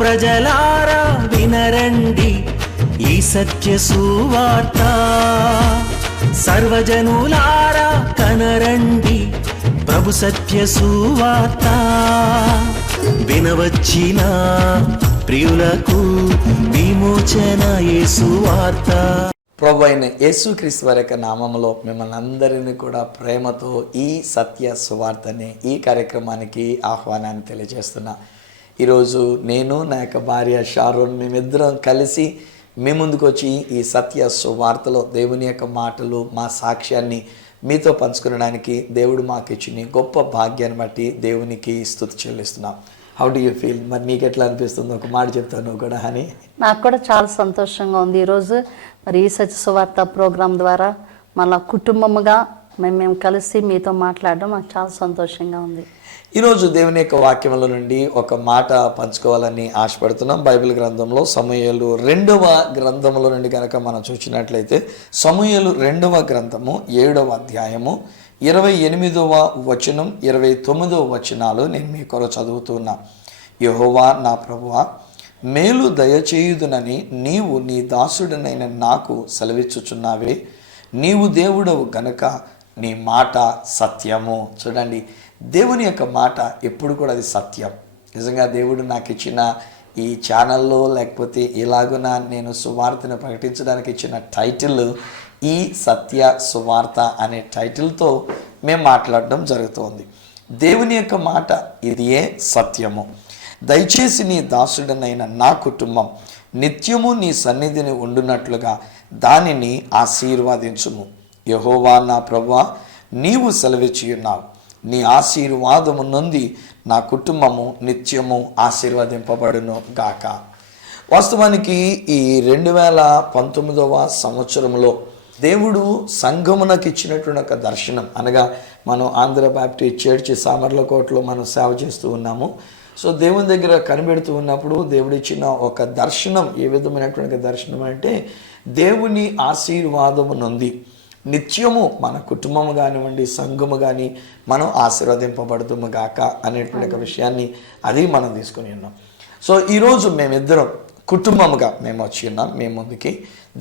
ప్రజలారా వినరండి ఈ సత్య సువార్త, సర్వజనులారా కనరండి ప్రభు సత్య సువార్త. వినవచ్చిన ప్రియులకు విమోచన యేసు వార్త. ప్రభు అయిన యేసుక్రీస్తు వారి యొక్క నామములో మిమ్మల్ని అందరినీ కూడా ప్రేమతో ఈ సత్య సువార్త అనే ఈ కార్యక్రమానికి ఆహ్వానాన్ని తెలియజేస్తున్నా. ఈరోజు నేను నా యొక్క భార్య షారోన్ మేమిద్దరం కలిసి మీ ముందుకు వచ్చి ఈ సత్య సువార్తలో దేవుని యొక్క మాటలు, మా సాక్ష్యాన్ని మీతో పంచుకునడానికి దేవుడు మాకు ఇచ్చిన గొప్ప భాగ్యాన్ని బట్టి దేవునికి స్తుతి చెల్లిస్తున్నాం. How do you feel? మరి నీకు ఎట్లా అనిపిస్తుంది? ఒక మాట చెప్తాను కూడా అని. నాకు కూడా చాలా సంతోషంగా ఉంది. ఈరోజు మరి ఈ సత్య సువార్త ప్రోగ్రాం ద్వారా మళ్ళా కుటుంబముగా మేము కలిసి మీతో మాట్లాడడం నాకు చాలా సంతోషంగా ఉంది. ఈరోజు దేవుని యొక్క వాక్యముల నుండి ఒక మాట పంచుకోవాలని ఆశపడుతున్నాం. బైబిల్ గ్రంథంలో సమూయేలు 2వ గ్రంథముల నుండి కనుక మనం చూసినట్లయితే సమూయేలు 2వ గ్రంథము 7వ అధ్యాయము 28వ వచనం 29వ వచనాలు నేను మీ కొరకు చదువుతున్నా. యెహోవా నా ప్రభువా, మేలు దయచేయుదునని నీవు నీ దాసుడనైన నాకు సెలవిచ్చుచున్నావే. నీవు దేవుడవు గనుక నీ మాట సత్యము. చూడండి, దేవుని యొక్క మాట ఎప్పుడు కూడా అది సత్యం. నిజంగా దేవుడు నాకు ఇచ్చిన ఈ ఛానల్లో లేకపోతే ఇలాగున నేను సువార్తను ప్రకటించడానికి ఇచ్చిన టైటిల్ ఈ సత్య సువార్త అనే టైటిల్తో మేము మాట్లాడడం జరుగుతోంది. దేవుని యొక్క మాట ఇది ఏ సత్యము. దయచేసి నీ దాసుడనైన నా కుటుంబం నిత్యము నీ సన్నిధిని ఉండునట్లుగా దానిని ఆశీర్వదించుము. యెహోవా నా ప్రభువా, నీవు సెలవిచ్చి ఉన్నావు. నీ ఆశీర్వాదము నొంది నా కుటుంబము నిత్యము ఆశీర్వదింపబడును గాక. వాస్తవానికి ఈ 2019వ సంవత్సరంలో దేవుడు సంఘమునకు ఇచ్చినటువంటి ఒక దర్శనం, అనగా మనం ఆంధ్ర బాప్టిస్ట్ చర్చ్ సామర్లకోటలో మనం సేవ చేస్తూ ఉన్నాము. సో దేవుని దగ్గర కనిపెడుతూ ఉన్నప్పుడు దేవుడు ఇచ్చిన ఒక దర్శనం ఏ విధమైనటువంటి దర్శనం అంటే, దేవుని ఆశీర్వాదము నొంది నిత్యము మన కుటుంబము కానివ్వండి, సంఘము కానీ మనం ఆశీర్వదింపబడుతుము గాక అనేటువంటి ఒక విషయాన్ని అది మనం తీసుకుని ఉన్నాం. సో ఈరోజు మేమిద్దరం కుటుంబముగా మేము వచ్చి ఉన్నాం మీ ముందుకి.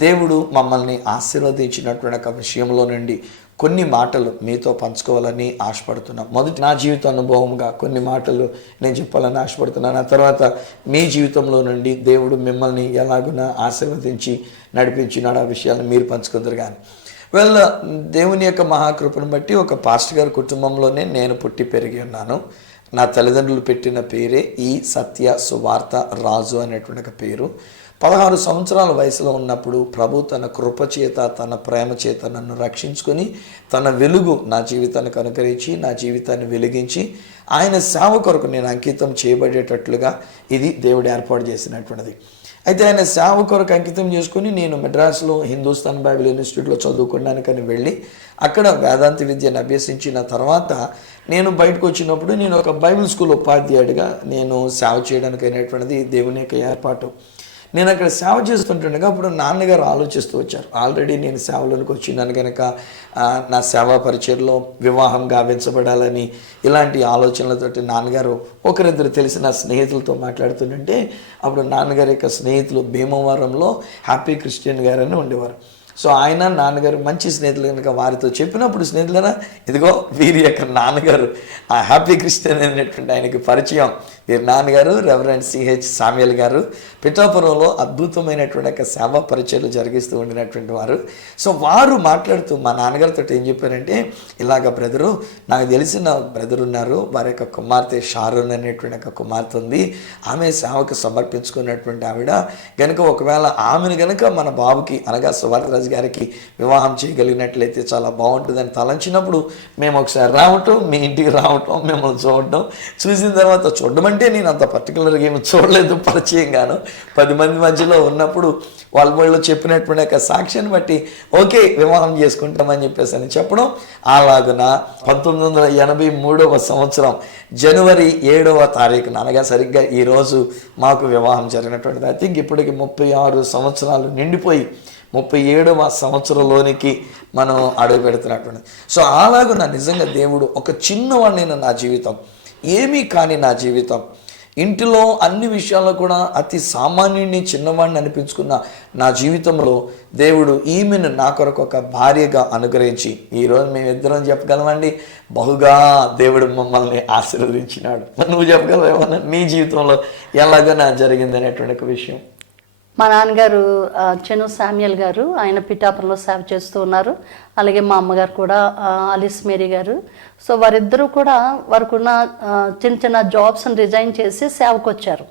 దేవుడు మమ్మల్ని ఆశీర్వదించినటువంటి ఒక విషయంలో నుండి కొన్ని మాటలు మీతో పంచుకోవాలని ఆశపడుతున్నాం. మొదటి నా జీవిత అనుభవంగా కొన్ని మాటలు నేను చెప్పాలని ఆశపడుతున్నాను. ఆ తర్వాత మీ జీవితంలో నుండి దేవుడు మిమ్మల్ని ఎలాగున ఆశీర్వదించి నడిపించినాడు ఆ విషయాలను మీరు పంచుకుందరు. కానీ దేవుని యొక్క మహాకృపను బట్టి ఒక పాస్టర్ గారి కుటుంబంలోనే నేను పుట్టి పెరిగి ఉన్నాను. నా తల్లిదండ్రులు పెట్టిన పేరే ఈ సత్య సువార్త రాజు అనేటువంటి ఒక పేరు. 16 సంవత్సరాల వయసులో ఉన్నప్పుడు ప్రభు తన కృప చేత, తన ప్రేమ చేత నన్ను రక్షించుకొని తన వెలుగు నా జీవితానికి అనుకరించి నా జీవితాన్ని వెలిగించి ఆయన సేవ కొరకు నేను అంకితం చేయబడేటట్లుగా ఇది దేవుడు ఏర్పాటు చేసినటువంటిది. అయితే ఆయన సేవ కొరకు అంకితం చేసుకుని నేను మెడ్రాస్లో హిందూస్థాన్ బైబిల్ ఇన్స్టిట్యూట్లో చదువుకోవడానికని వెళ్ళి అక్కడ వేదాంత విద్యను అభ్యసించిన తర్వాత నేను బయటకు వచ్చినప్పుడు నేను ఒక బైబిల్ స్కూల్ ఉపాధ్యాయుడిగా నేను సేవ చేయడానికి అయినటువంటిది దేవుని యొక్క ఏర్పాటు. నేను అక్కడ సేవ చేస్తుంటుండగా అప్పుడు నాన్నగారు ఆలోచిస్తూ వచ్చారు. ఆల్రెడీ నేను సేవలోనికి వచ్చినాను కనుక నా సేవా పరిచయంలో వివాహం గావించబడాలని ఇలాంటి ఆలోచనలతోటి నాన్నగారు ఒకరిద్దరు తెలిసిన స్నేహితులతో మాట్లాడుతుంటే, అప్పుడు నాన్నగారి యొక్క స్నేహితులు భీమవరంలో హ్యాపీ క్రిస్టియన్ గారు అని ఉండేవారు. సో ఆయన నాన్నగారు మంచి స్నేహితులు కనుక వారితో చెప్పినప్పుడు, స్నేహితులరా ఇదిగో వీరి యొక్క నాన్నగారు ఆ హ్యాపీ క్రిస్టియన్ అనేటువంటి ఆయనకి పరిచయం. వీరి నాన్నగారు రెవరెండ్ సిహెచ్ సామ్యుయల్ గారు పిఠాపురంలో అద్భుతమైనటువంటి యొక్క సేవా పరిచయాలు జరిగిస్తూ ఉండినటువంటి వారు. సో వారు మాట్లాడుతూ మా నాన్నగారితో ఏం చెప్పారంటే, ఇలాగ బ్రదరు, నాకు తెలిసిన బ్రదర్ ఉన్నారు, వారి యొక్క కుమార్తె షారోన్ అనేటువంటి యొక్క కుమార్తె ఉంది, ఆమె సేవకు సమర్పించుకున్నటువంటి ఆవిడ కనుక ఒకవేళ ఆమెను కనుక మన బాబుకి అనగా సువార్తరాజు గారికి వివాహం చేయగలిగినట్లయితే చాలా బాగుంటుందని తలంచినప్పుడు మేము ఒకసారి రావటం, మీ ఇంటికి రావటం, మిమ్మల్ని చూడటం, చూసిన తర్వాత చూడడం అంటే నేను అంత పర్టికులర్గా ఏమి చూడలేదు, పరిచయం గాను 10 మంది మధ్యలో ఉన్నప్పుడు వాళ్ళు చెప్పినటువంటి యొక్క సాక్ష్యాన్ని బట్టి ఓకే వివాహం చేసుకుంటామని చెప్పేసి అని చెప్పడం. అలాగున 1983వ సంవత్సరం జనవరి 7వ తారీఖున అనగా సరిగ్గా ఈరోజు మాకు వివాహం జరిగినటువంటిది. ఐ థింక్ ఇప్పటికి 36 సంవత్సరాలు నిండిపోయి 37వ సంవత్సరంలోనికి మనం అడుగు పెడుతున్నటువంటి. సో అలాగున నిజంగా దేవుడు ఒక చిన్నవాడినైన నా జీవితం, ఏమీ కాని నా జీవితం ఇంటిలో అన్ని విషయాల్లో కూడా అతి సామాన్యుడిని, చిన్నవాడిని అనిపించుకున్న నా జీవితంలో దేవుడు ఈమెను నా కొరకు ఒక భార్యగా అనుగ్రహించి ఈరోజు మేమిద్దరం చెప్పగలమండి, బహుగా దేవుడు మమ్మల్ని ఆశీర్వదించినాడు. నువ్వు చెప్పగలవు ఏమన్నా నీ జీవితంలో ఎలాగైనా జరిగింది అనేటువంటి ఒక విషయం? మా నాన్నగారు చెను శామ్యుయల్ గారు, ఆయన పిఠాపురంలో సేవ చేస్తూ ఉన్నారు. అలాగే మా అమ్మగారు కూడా అలిస్ మేరీ గారు. సో వారిద్దరూ కూడా వారికి ఉన్న చిన్న చిన్న జాబ్స్ని రిజైన్ చేసి సేవకు వచ్చారు.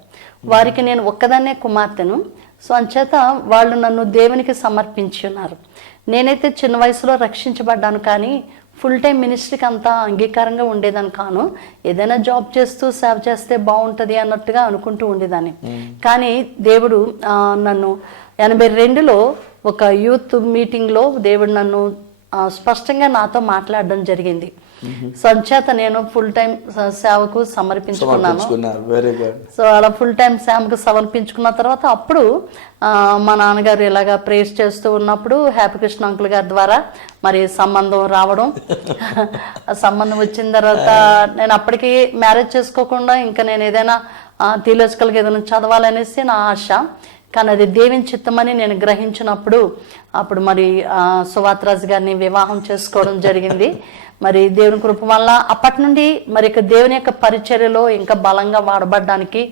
వారికి నేను ఒక్కదాన్నే కుమార్తెను. సో అంచేత వాళ్ళు నన్ను దేవునికి సమర్పించి ఉన్నారు. నేనైతే చిన్న వయసులో రక్షించబడ్డాను, కానీ ఫుల్ టైం మినిస్ట్రీకి అంతా అంగీకారంగా ఉండేదాన్ని కాను. ఏదైనా జాబ్ చేస్తూ సేవ చేస్తే బాగుంటుంది అన్నట్టుగా అనుకుంటూ ఉండేదాన్ని. కానీ దేవుడు నన్ను 82లో ఒక యూత్ మీటింగ్లో దేవుడు నన్ను స్పష్టంగా నాతో మాట్లాడడం జరిగింది. సో అంచేత నేను ఫుల్ టైం సేవకు సమర్పించుకున్నాను. సో అలా ఫుల్ టైం సేవకు సమర్పించుకున్న తర్వాత అప్పుడు మా నాన్నగారు ఇలాగా ప్రేయర్ చేస్తూ ఉన్నప్పుడు హ్యాపీ కృష్ణ అంకుల్ గారి ద్వారా మరి సంబంధం రావడం. ఆ సంబంధం వచ్చిన తర్వాత నేను అప్పటికి మ్యారేజ్ చేసుకోకుండా ఇంకా నేను ఏదైనా థియలాజికల్గా ఏదైనా చదవాలనేసి నా ఆశ. కానీ అది దేవుని చిత్తమని నేను గ్రహించినప్పుడు అప్పుడు మరి సువాత్రాజు గారిని వివాహం చేసుకోవడం జరిగింది. మరి దేవుని కృప వల్ల అప్పటి నుండి మరి దేవుని యొక్క పరిచర్యలో ఇంకా బలంగా వాడబడ్డానికి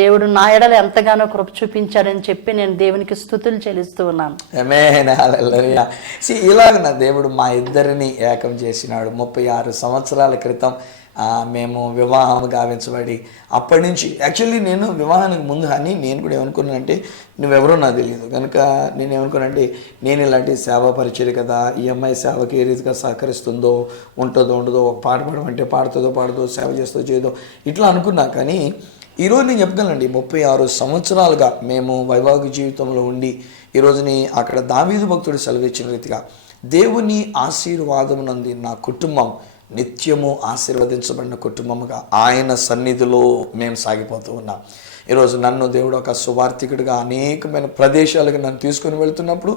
దేవుడు నా ఎడల ఎంతగానో కృప చూపించాడని చెప్పి నేను దేవునికి స్తుతులు చెల్లిస్తూ ఉన్నాను. ఇలాగ నా దేవుడు మా ఇద్దరిని ఏకం చేసినాడు. 36 సంవత్సరాల క్రితం మేము వివాహం గావించబడి అప్పటి నుంచి యాక్చువల్లీ నేను వివాహానికి ముందు అని నేను కూడా ఏమనుకున్నానంటే నువ్వెవరో నాకు తెలియదు కనుక నేను ఏమనుకున్నానంటే నేను ఇలాంటి సేవా పరిచయం కదా, ఈ అమ్మాయి సేవకి ఏ రీతిగా సహకరిస్తుందో, ఉంటుందో ఉండదో, ఒక పాట పాడమంటే పాడుతుందో పాడుతో, సేవ చేస్తుందో చేయదో ఇట్లా అనుకున్నా. కానీ ఈరోజు నేను చెప్పగలండి 36 సంవత్సరాలుగా మేము వైవాహిక జీవితంలో ఉండి ఈరోజుని అక్కడ దావీదు భక్తుడు సెలవిచ్చిన రీతిగా దేవుని ఆశీర్వాదమునంది నా కుటుంబం నిత్యము ఆశీర్వదించబడిన కుటుంబముగా ఆయన సన్నిధిలో మేము సాగిపోతూ ఉన్నాం. ఈరోజు నన్ను దేవుడు ఒక సువార్థికుడిగా అనేకమైన ప్రదేశాలకు నన్ను తీసుకొని వెళుతున్నప్పుడు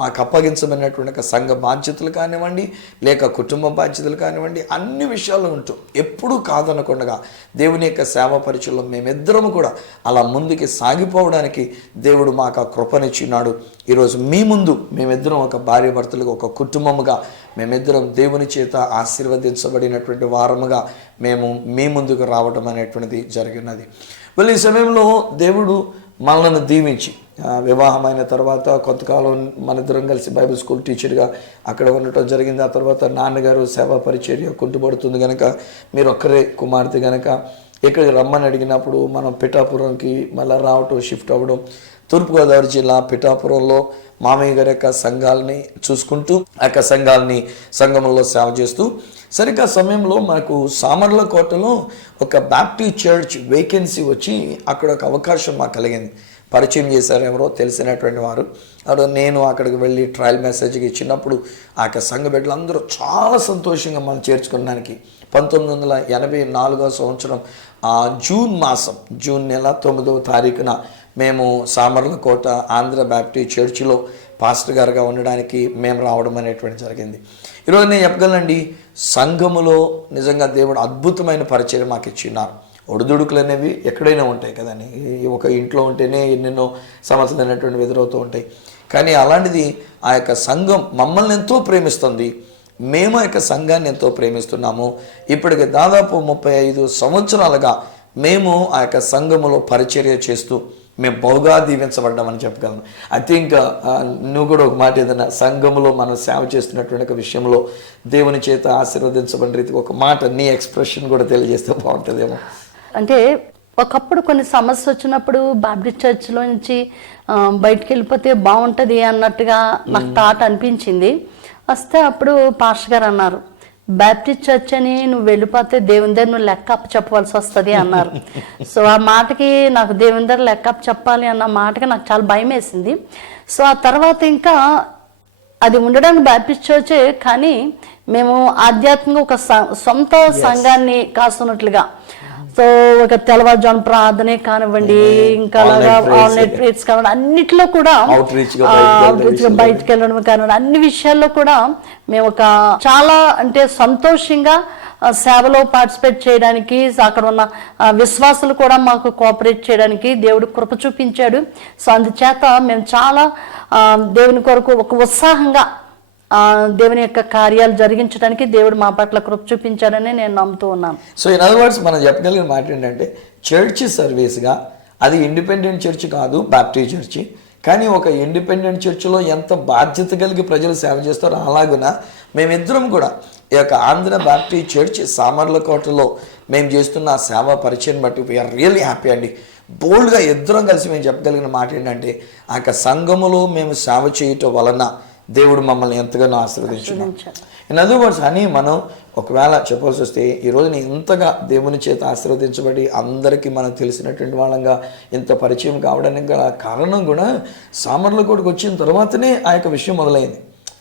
మాకు అప్పగించబడినటువంటి ఒక సంఘ బాధ్యతలు కానివ్వండి, లేక కుటుంబ బాధ్యతలు కానివ్వండి, అన్ని విషయాలు ఉంటూ ఎప్పుడూ కాదనకుండా దేవుని యొక్క సేవా పరిచయంలో మేమిద్దరము కూడా అలా ముందుకి సాగిపోవడానికి దేవుడు మాకు ఆ కృపనిచ్చినాడు. ఈరోజు మీ ముందు మేమిద్దరం ఒక భార్య భర్తలుగా, ఒక కుటుంబముగా మేమిద్దరం దేవుని చేత ఆశీర్వదించబడినటువంటి వారముగా మేము మీ ముందుకు రావడం అనేటువంటిది జరిగినది. ఈ సమయంలో దేవుడు మనల్ని దీవించి వివాహమైన తర్వాత కొంతకాలం మనిద్దరం కలిసి బైబిల్ స్కూల్ టీచర్గా అక్కడ ఉండటం జరిగింది. ఆ తర్వాత నాన్నగారు సేవా పరిచర్య కుంటుపడుతుంది కనుక మీరు ఒక్కరే కుమార్తె కనుక ఇక్కడికి రమ్మని అడిగినప్పుడు మనం పిఠాపురంకి మళ్ళీ రావటం, షిఫ్ట్ అవ్వడం. తూర్పుగోదావరి జిల్లా పిఠాపురంలో మామయ్య గారి యొక్క సంఘాలని చూసుకుంటూ ఆ యొక్క సంఘంలో సేవ చేస్తూ సరిగ్గా సమయంలో మనకు సామర్లకోటలో ఒక బాప్టిస్ట్ చర్చ్ వేకెన్సీ వచ్చి అక్కడ ఒక అవకాశం మాకు కలిగింది. పరిచయం చేశారు ఎవరో తెలిసినటువంటి వారు. అక్కడ నేను అక్కడికి వెళ్ళి ట్రయల్ మెసేజ్కి ఇచ్చినప్పుడు ఆ యొక్క సంఘ బిడ్డలందరూ చాలా సంతోషంగా మనం చేర్చుకోవడానికి 1984 సంవత్సరం జూన్ నెల 9వ తారీఖున మేము సామర్లకోట ఆంధ్ర బాప్టిస్ట్ చర్చిలో పాస్టర్ గారుగా ఉండడానికి మేము రావడం అనేటువంటి జరిగింది. ఈరోజు నేను చెప్పగలనండి, సంఘములో నిజంగా దేవుడు అద్భుతమైన పరిచయం మాకు ఇచ్చిన్నారు. ఒడిదుడుకులు అనేవి ఎక్కడైనా ఉంటాయి కదండి. ఒక ఇంట్లో ఉంటేనే ఎన్నెన్నో సమస్యలు అనేటువంటి ఎదురవుతూ ఉంటాయి. కానీ అలాంటిది ఆ యొక్క సంఘం మమ్మల్ని ఎంతో ప్రేమిస్తుంది, మేము ఆ యొక్క సంఘాన్ని ఎంతో ప్రేమిస్తున్నాము. ఇప్పటికి దాదాపు 35 సంవత్సరాలుగా మేము ఆ యొక్క సంఘములో పరిచర్య చేస్తూ మేము బహుగా దీవించబడ్డామని చెప్పగలను. ఐ థింక్ నువ్వు కూడా ఒక మాట ఏదైనా సంఘములో మనం సేవ చేస్తున్నటువంటి ఒక విషయంలో దేవుని చేత ఆశీర్వదించబడిన రీతికి ఒక మాట నీ ఎక్స్ప్రెషన్ కూడా తెలియజేస్తే బాగుంటుందేమో. అంటే ఒకప్పుడు కొన్ని సమస్య వచ్చినప్పుడు బాప్టిస్ట్ చర్చ్లో నుంచి బయటికి వెళ్ళిపోతే బాగుంటుంది అన్నట్టుగా నాకు థాట్ అనిపించింది. వస్తే అప్పుడు పాస్టర్ గారు అన్నారు, బాప్టిస్ట్ చర్చ్ అని నువ్వు వెళ్ళిపోతే దేవుని దగ్గర నువ్వు లెక్క అప్పు చెప్పవలసి వస్తుంది అన్నారు. సో ఆ మాటకి నాకు దేవుని దగ్గర లెక్క అప్పు చెప్పాలి అన్న మాటకి నాకు చాలా భయం వేసింది. సో ఆ తర్వాత ఇంకా అది ఉండడానికి బాప్టిస్ట్ చర్చే, కానీ మేము ఆధ్యాత్మికంగా ఒక సొంత సంఘాన్ని కాస్తున్నట్లుగా, సో ఒక తెల్లవారుజాము ప్రార్థనే కానివ్వండి, ఇంకా అలాగా ఆన్లైన్ ప్రేయర్స్ కానివ్వండి, అన్నిట్లో కూడా బయటకు వెళ్ళడం కానివ్వండి, అన్ని విషయాల్లో కూడా మేము ఒక చాలా అంటే సంతోషంగా సేవలో పార్టిసిపేట్ చేయడానికి, అక్కడ ఉన్న విశ్వాసులు కూడా మాకు కోఆపరేట్ చేయడానికి దేవుడు కృప చూపించాడు. సో అందుచేత మేము చాలా దేవుని కొరకు ఒక ఉత్సాహంగా దేవుని యొక్క కార్యాలు జరిగించడానికి దేవుడు మా పట్ల కృప చూపించాడని నేను నమ్ముతూ ఉన్నాను. సో ఇన్ అదర్ వర్డ్స్ మనం చెప్పగలిగిన మాట ఏంటంటే, చర్చ్ సర్వీస్గా అది ఇండిపెండెంట్ చర్చ్ కాదు, బాప్టిస్ట్ చర్చి. కానీ ఒక ఇండిపెండెంట్ చర్చిలో ఎంత బాధ్యత కలిగి ప్రజలు సేవ చేస్తారో అలాగున మేమిద్దరం కూడా ఈ యొక్క ఆంధ్ర బాప్టిస్ట్ చర్చ్ సామర్లకోటలో మేము చేస్తున్న ఆ సేవా పరిచయం బట్టి వీఆర్ రియల్లీ హ్యాపీ అండి. బోల్డ్గా ఇద్దరం కలిసి మేము చెప్పగలిగిన మాట ఏంటంటే, ఆ యొక్క సంఘములో మేము సేవ చేయటం వలన దేవుడు మమ్మల్ని ఎంతగానో ఆశీర్వదించున్నాం. ఇన్ అదర్ వర్డ్స్ అని మనం ఒకవేళ చెప్పాల్సి వస్తే ఈ రోజున ఇంతగా దేవుని చేత ఆశీర్వదించబడి అందరికీ మనం తెలిసినటువంటి వాళ్ళంగా ఇంత పరిచయం కావడానికి గల కారణం కూడా సామర్లకోటకు వచ్చిన తర్వాతనే ఆ యొక్క విషయం మొదలైంది.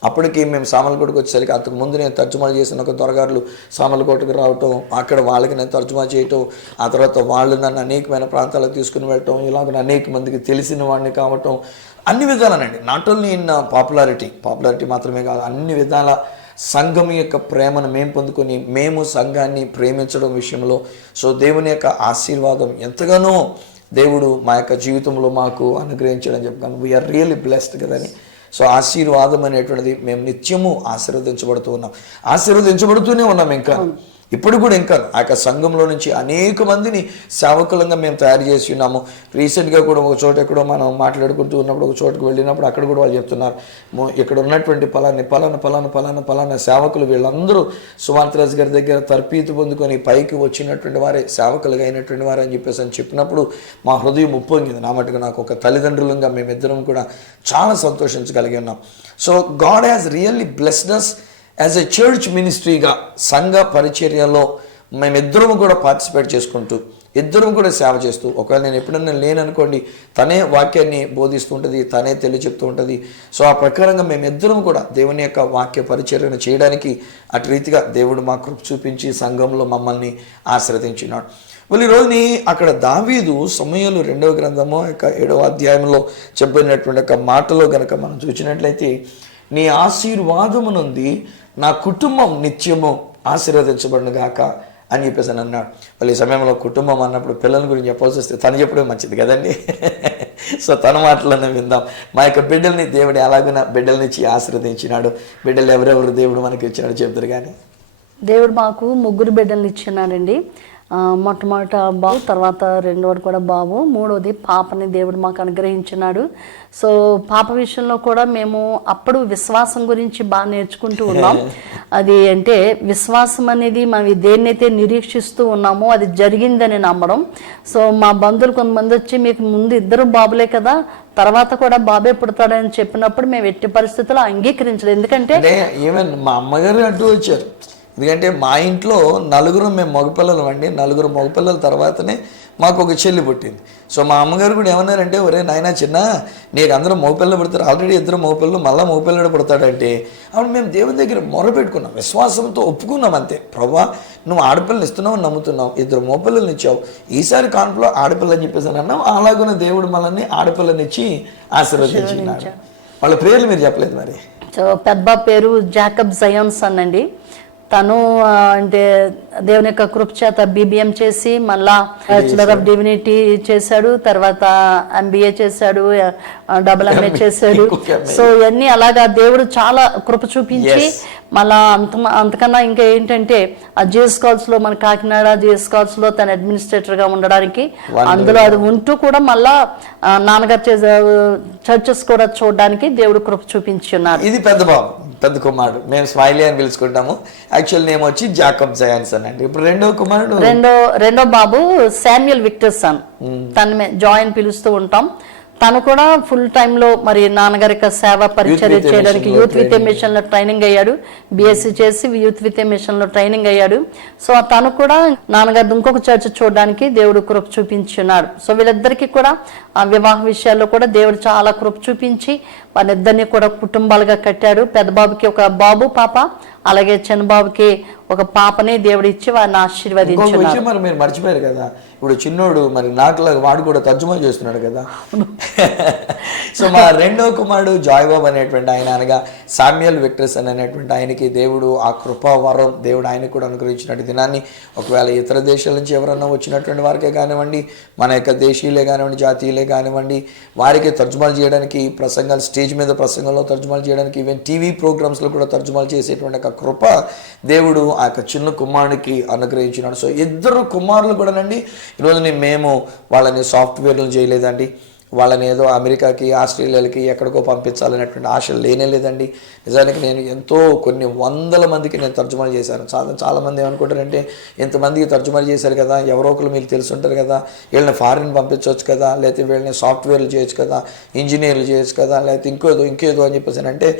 అప్పటికి మేము సామర్లకోటకు వచ్చేసరికి అంతకుముందు నేను తర్జుమా చేసిన ఒక దొరగారులు సామర్లకోటకు రావటం, అక్కడ వాళ్ళకి నేను తర్జుమా చేయటం, ఆ తర్వాత వాళ్ళు నన్ను అనేకమైన ప్రాంతాలకు తీసుకుని వెళ్ళటం, ఇలాగ అనేక మందికి తెలిసిన వాడిని కావటం, అన్ని విధాలనండి. నాట్ ఓన్లీ ఇన్ పాపులారిటీ మాత్రమే కాదు, అన్ని విధాల సంఘం యొక్క ప్రేమను మేము పొందుకొని మేము సంఘాన్ని ప్రేమించడం విషయంలో సో దేవుని యొక్క ఆశీర్వాదం ఎంతగానో దేవుడు మా యొక్క జీవితంలో మాకు అనుగ్రహించడం చెప్పాను. వీఆర్ రియల్లీ బ్లెస్డ్ కదని. సో ఆశీర్వాదం అనేటువంటిది మేము నిత్యము ఆశీర్వదించబడుతూనే ఉన్నాం. ఇంకా ఇప్పుడు కూడా ఇంకా ఆ యొక్క సంఘంలో నుంచి అనేక మందిని సేవకులంగా మేము తయారు చేసి ఉన్నాము. రీసెంట్గా కూడా ఒక చోట ఎక్కడో మనం మాట్లాడుకుంటూ ఉన్నప్పుడు ఒక చోటుకు వెళ్ళినప్పుడు అక్కడ కూడా వాళ్ళు చెప్తున్నారు, ఇక్కడ ఉన్నటువంటి పలానా సేవకులు వీళ్ళందరూ సుమాంతరాజు గారి దగ్గర తర్పీతు పొందుకొని పైకి వచ్చినటువంటి వారే సేవకులుగా అయినటువంటి వారే అని చెప్పినప్పుడు మా హృదయం ఉప్పొంగింది. నా మటుకు నాకు ఒక తల్లిదండ్రులంగా మేమిద్దరం కూడా చాలా సంతోషించగలిగి ఉన్నాం. So God has really blessed us as a church మినిస్ట్రీగా సంఘ పరిచర్యలో మేమిద్దరం కూడా పార్టిసిపేట్ చేసుకుంటూ ఇద్దరం కూడా సేవ చేస్తూ, ఒకవేళ నేను ఎప్పుడన్నా లేననుకోండి తనే వాక్యాన్ని బోధిస్తూ ఉంటుంది, తనే తెలియచెప్తూ ఉంటుంది. సో ఆ ప్రకారంగా మేమిద్దరం కూడా దేవుని యొక్క వాక్య పరిచర్యను చేయడానికి అటు రీతిగా దేవుడు మా కృప చూపించి సంఘంలో మమ్మల్ని ఆశీర్వదించినాడు. వాళ్ళు ఈ రోజుని అక్కడ దావీదు సమూయేలు 2వ గ్రంథము 7వ అధ్యాయంలో చెప్పినటువంటి ఒక మాటలో కనుక మనం చూసినట్లయితే, నీ ఆశీర్వాదము నుండి నా కుటుంబం నిత్యము ఆశీర్వదించబడును గాక అని చెప్పేసి అని అన్నాడు. వాళ్ళు ఈ సమయంలో కుటుంబం అన్నప్పుడు పిల్లల గురించి చెప్పాల్సి వస్తే తను చెప్పడమే మంచిది కదండి. సో తన మాటలనే విందాం. మా యొక్క బిడ్డల్ని దేవుడు ఎలాగైనా బిడ్డలనిచ్చి ఆశీర్వదించినాడు. బిడ్డలు ఎవరెవరు దేవుడు మనకి ఇచ్చినాడు చెప్తారు. కానీ దేవుడు మాకు 3 బిడ్డలు ఇచ్చినాడండి. మొట్టమొదట బాబు, తర్వాత రెండోది కూడా బాబు, మూడోది పాపని దేవుడు మాకు అనుగ్రహించినాడు. సో పాప విషయంలో కూడా మేము అప్పుడు విశ్వాసం గురించి బాగా నేర్చుకుంటూ ఉన్నాం. అది అంటే విశ్వాసం అనేది మనం దేన్నైతే నిరీక్షిస్తూ ఉన్నామో అది జరిగిందని నమ్మడం. సో మా బంధువులు కొంతమంది వచ్చి మీకు ముందు 2 బాబులే కదా, తర్వాత కూడా బాబే పుడతాడని చెప్పినప్పుడు మేము ఎట్టి పరిస్థితుల్లో అంగీకరించలేదు. ఎందుకంటే ఈవెన్ మా అమ్మగారు అంటూ వచ్చారు, ఎందుకంటే మా ఇంట్లో 4 మేము మగపిల్లలు అండి. 4 మగపిల్లల తర్వాతనే మాకు ఒక చెల్లి పుట్టింది. సో మా అమ్మగారు కూడా ఏమన్నారంటే, ఒరే నాయనా చిన్న, నీకు అందరూ మగపిల్లలు పుడతారు, ఆల్రెడీ 2 మగపిల్లలు, మళ్ళీ మగపిల్లడు పుడతాడంటే అప్పుడు మేము దేవుని దగ్గర మొరపెట్టుకున్నాం, విశ్వాసంతో ఒప్పుకున్నాం అంతే. ప్రభా నువ్వు ఆడపిల్లని ఇస్తున్నావు, నమ్ముతున్నావు, 2 మగపిల్లల్ని ఇచ్చావు, ఈసారి కాన్పులో ఆడపిల్లని చెప్పేసి అని అన్నావు. అలాగున్న దేవుడు మనల్ని ఆడపిల్లనిచ్చి ఆశీర్వదించినాడు. వాళ్ళ పేర్లు మీరు చెప్పలేదు మరి. సో పెద్ద పేరు జాకబ్ జయాన్స్ అండి. తను అంటే దేవుని యొక్క కృప చేత BBM చేసి మళ్ళా బ్యాచులర్ ఆఫ్ డివినిటీ చేశాడు, తర్వాత MBA చేశాడు, MA చేశాడు. సో ఇవన్నీ అలాగా దేవుడు చాలా కృప చూపించి మళ్ళా అంతకన్నా ఇంకా ఏంటంటే ఆ జిఎస్ కాల్స్ లో మన కాకినాడ జిఎస్ కాల్స్ లో తన అడ్మినిస్ట్రేటర్ గా ఉండడానికి అందులో అది ఉంటూ కూడా మళ్ళా నాన్నగారు చేసే చర్చెస్ కూడా చూడడానికి దేవుడు కృప చూపించి ఉన్నారు. ఇది పెద్ద కుమారుడు, మేము స్మైలీ అని పిలుచుకుంటాము. యాక్చువల్ నేమ్ వచ్చి జాకబ్ జయాన్స్ అండి. ఇప్పుడు రెండో బాబు శామ్యుయల్ విక్టర్సన్, తన జాయిన్ పిలుస్తూ ఉంటాం. తను కూడా ఫుల్ టైమ్ లో మరి నాన్నగారి యొక్క సేవ పరిచర్య చేయడానికి యూత్ విత్ ఏ మిషన్ లో ట్రైనింగ్ అయ్యాడు. BSc చేసి యూత్ విత్ ఏ మిషన్ లో ట్రైనింగ్ అయ్యాడు. సో తను కూడా నాన్నగారు ఇంకొక చర్చ్ చూడడానికి దేవుడు కృప చూపించున్నాడు. సో వీళ్ళిద్దరికీ కూడా ఆ వివాహ విషయాల్లో కూడా దేవుడు చాలా కృప చూపించి వాళ్ళిద్దరినీ కూడా కుటుంబాలుగా కట్టాడు. పెద్ద బాబుకి ఒక బాబు పాప, అలాగే చిన్నబాబుకి ఒక పాపని దేవుడు ఇచ్చి వారిని ఇంకొక ఆశీర్వదించున్నారు. విషయం మరి మీరు మర్చిపోయారు కదా, ఇప్పుడు చిన్నోడు మరి నాకులాగా వాడు కూడా తర్జుమా చేస్తున్నాడు కదా. సో మా రెండో కుమారుడు జాయ్ బాబు అనేటువంటి ఆయన, అనగా సామ్యుయల్ విక్టర్సన్ అనేటువంటి ఆయనకి దేవుడు ఆ కృపా వరం దేవుడు ఆయనకు కూడా అనుగ్రహించినట్టు దినాన్ని, ఒకవేళ ఇతర దేశాల నుంచి ఎవరన్నా వచ్చినటువంటి వారికే కానివ్వండి, మన యొక్క దేశీయులే కానివ్వండి, జాతీయులే కానివ్వండి, వారికి తర్జుమాలు చేయడానికి, ప్రసంగాలు స్టేజ్ మీద ప్రసంగంలో తర్జుమాలు చేయడానికి, ఈవెన్ టీవీ ప్రోగ్రామ్స్లో కూడా తర్జుమాలు చేసేటువంటి ఒక కృప దేవుడు ఆ యొక్క చిన్న కుమారుడికి అనుగ్రహించినాడు. సో ఇద్దరు కుమారులు కూడానండి, ఈరోజుని మేము వాళ్ళని సాఫ్ట్వేర్లు చేయలేదండి, వాళ్ళని ఏదో అమెరికాకి ఆస్ట్రేలియాలకి ఎక్కడికో పంపించాలనేటువంటి ఆశ లేనే లేదండి. నిజానికి నేను ఎంతో కొన్ని వందల మందికి నేను తర్జుమాలు చేశాను. చాలామంది ఏమనుకుంటారంటే, ఇంతమందికి తర్జుమాలు చేశారు కదా, ఎవరో ఒకరు మీకు తెలుసుంటారు కదా, వీళ్ళని ఫారిన్ పంపించవచ్చు కదా, లేకపోతే వీళ్ళని సాఫ్ట్వేర్లు చేయొచ్చు కదా, ఇంజనీర్లు చేయొచ్చు కదా, లేకపోతే ఇంకేదో అని చెప్పేసి అంటే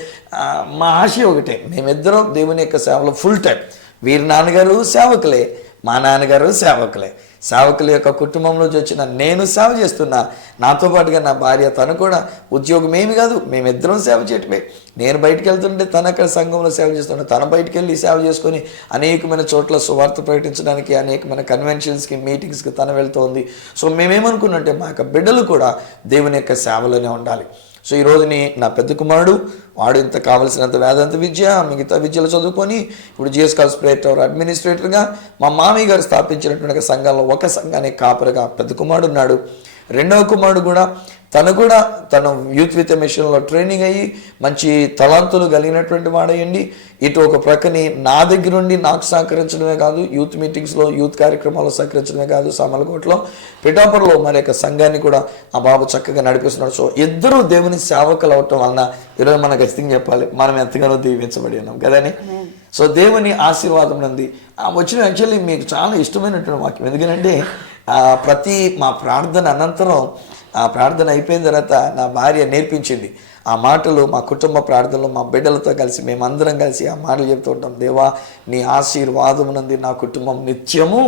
మా ఆశ ఒకటే, మేమిద్దరం దేవుని యొక్క సేవలో ఫుల్ టైం. వీరి నాన్నగారు సేవకులే, మా నాన్నగారు సేవకులే. సేవకుల యొక్క కుటుంబంలో వచ్చిన నేను సేవ చేస్తున్నా, నాతో పాటుగా నా భార్య, తను కూడా ఉద్యోగం ఏమి కాదు, మేమిద్దరం సేవ చేయటమే. నేను బయటికి వెళ్తుంటే తను అక్కడ సంఘంలో సేవ చేస్తుంటే, తను బయటికి వెళ్ళి సేవ చేసుకొని అనేకమైన చోట్ల సువార్త ప్రకటించడానికి, అనేకమైన కన్వెన్షన్స్కి, మీటింగ్స్కి తను వెళ్తోంది. సో మేమేమనుకున్నంటే మా యొక్క బిడ్డలు కూడా దేవుని యొక్క సేవలోనే ఉండాలి. సో ఈరోజుని నా పెద్ద కుమారుడు వాడు ఇంత కావలసినంత వేదాంత విద్య, మిగతా విద్యలు చదువుకొని ఇప్పుడు జిఎస్ కార్పొరేటర్ అడ్మినిస్ట్రేటర్గా మా మామయ్య గారు స్థాపించినటువంటి సంఘంలో ఒక సంఘానికి కాపరిగా పెద్ద కుమారుడు ఉన్నాడు. రెండవ కుమారుడు కూడా తను యూత్ విత్ మిషన్లో ట్రైనింగ్ అయ్యి మంచి తలాంతులు కలిగినటువంటి వాడయ్యండి. ఇటు ఒక ప్రక్కని నా దగ్గర నుండి నాకు సహకరించడమే కాదు, యూత్ మీటింగ్స్లో యూత్ కార్యక్రమాల్లో సహకరించడమే కాదు, సామలకోటలో పిఠాపురంలో మరి యొక్క సంఘాన్ని కూడా ఆ బాబు చక్కగా నడిపిస్తున్నాడు. సో ఇద్దరు దేవుని సేవకులు అవటం వలన ఈరోజు మనకు ఖచ్చితంగా చెప్పాలి, మనం ఎంతగానో దీవించబడి ఉన్నాం కదని. సో దేవుని ఆశీర్వాదం నంది వచ్చిన యాక్చువల్లీ మీకు చాలా ఇష్టమైనటువంటి వాక్యం. ఎందుకంటే ప్రతి మా ప్రార్థన అనంతరం, ఆ ప్రార్థన అయిపోయిన తర్వాత నా భార్య నేర్పించింది ఆ మాటలు. మా కుటుంబ ప్రార్థనలో మా బిడ్డలతో కలిసి మేమందరం కలిసి ఆ మాటలు చెప్తూ ఉంటాం. దేవా, నీ ఆశీర్వాదమునంది నా కుటుంబం నిత్యము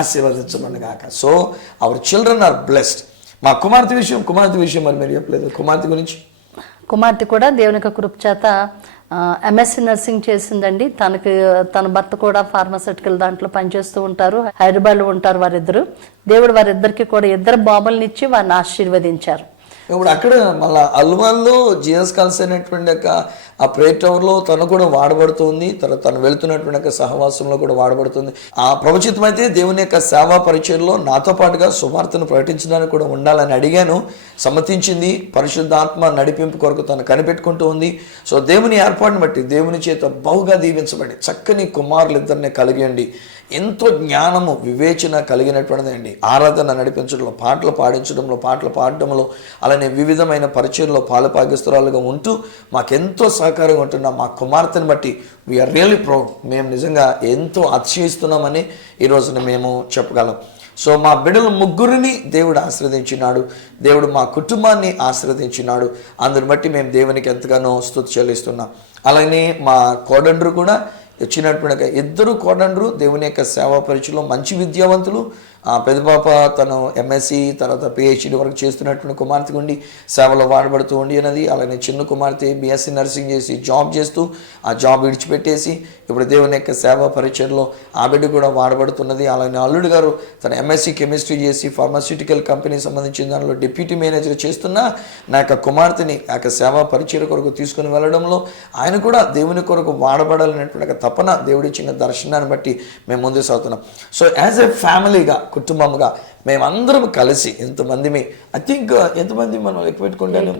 ఆశీర్వదించమనుగాక. So our children are blessed. మా కుమార్తె విషయం మరి మీరు చెప్పలేదు, కుమార్తె గురించి. కుమార్తె కూడా దేవుని యొక్క కృప చేత ఎంఎస్సి నర్సింగ్ చేసిందండి. తన భర్త కూడా ఫార్మాసిటికల్ దాంట్లో పనిచేస్తూ ఉంటారు, హైదరాబాద్లో ఉంటారు వారిద్దరు. దేవుడు వారిద్దరికి కూడా ఇద్దరు బాబుల్ని ఇచ్చి వారిని ఆశీర్వదించారు. ఇప్పుడు అక్కడ మళ్ళీ అల్వాల్లో జిఎస్ కాల్స్ అనేటువంటి యొక్క ఆ ప్రేయర్ టవర్లో తను కూడా వాడబడుతుంది, తను వెళుతున్నటువంటి యొక్క సహవాసంలో కూడా వాడబడుతుంది. ఆ ప్రభుత్వం అయితే దేవుని యొక్క సేవా పరిచయంలో నాతో పాటుగా సువార్తను ప్రకటించడానికి కూడా ఉండాలని అడిగాను, సమ్మతించింది. పరిశుద్ధాత్మ నడిపింపు కొరకు తను కనిపెట్టుకుంటూ ఉంది. సో దేవుని ఏర్పాటును బట్టి దేవుని చేత బహుగా దీవించబడి చక్కని కుమారులు ఇద్దరిని కలిగి ఉండి ఎంతో జ్ఞానము వివేచన కలిగినటువంటిది అండి. ఆరాధన నడిపించడంలో, పాటలు పాడించడంలో, పాటలు పాడడంలో, అలానే వివిధమైన పరిచయంలో పాలుపాగిస్తురాలుగా ఉంటూ మాకెంతో సహకారంగా ఉంటున్న మా కుమార్తెను బట్టి వీఆర్ రియల్లీ ప్రౌడ్. మేము నిజంగా ఎంతో అతిశయిస్తున్నామని ఈరోజున మేము చెప్పగలం. సో మా బిడ్డలు ముగ్గురిని దేవుడు ఆశీర్వదించినాడు, దేవుడు మా కుటుంబాన్ని ఆశీర్వదించినాడు. అందుని బట్టి మేము దేవునికి ఎంతగానో స్తుతి చెల్లిస్తున్నాం. అలాగే మా కోడండ్రు కూడా వచ్చినటువంటి ఇద్దరు కోడండ్రు దేవుని యొక్క సేవా పరిచయంలో మంచి విద్యావంతులు. పెద్ద పాప తను ఎంఎస్సి తర్వాత పిహెచ్డి వరకు చేస్తున్నటువంటి కుమార్తె ఉండి సేవలో వాడబడుతూ ఉండి అన్నది. అలానే చిన్న కుమార్తె బిఎస్సి నర్సింగ్ చేసి జాబ్ చేస్తూ ఆ జాబ్ విడిచిపెట్టేసి ఇప్పుడు దేవుని యొక్క సేవా పరిచయంలో ఆ బిడ్డ కూడా వాడబడుతున్నది. అలానే అల్లుడు గారు తన ఎంఎస్సి కెమిస్ట్రీ చేసి ఫార్మాస్యూటికల్ కంపెనీకి సంబంధించిన దానిలో డిప్యూటీ మేనేజర్ చేస్తున్న నా యొక్క కుమార్తెని ఆ యొక్క సేవా పరిచయం కొరకు తీసుకుని వెళ్ళడంలో ఆయన కూడా దేవుని కొరకు వాడబడాలనేటువంటి తపన దేవుడిచ్చిన దర్శనాన్ని బట్టి మేము ముందుకు సాగుతున్నాం. సో యాజ్ ఎ ఫ్యామిలీగా, కుటుంబంగా మేమందరం కలిసి ఎంతమంది ఐ థింక్ ఎంతమంది మనం లెక్క పెట్టుకుంటాను,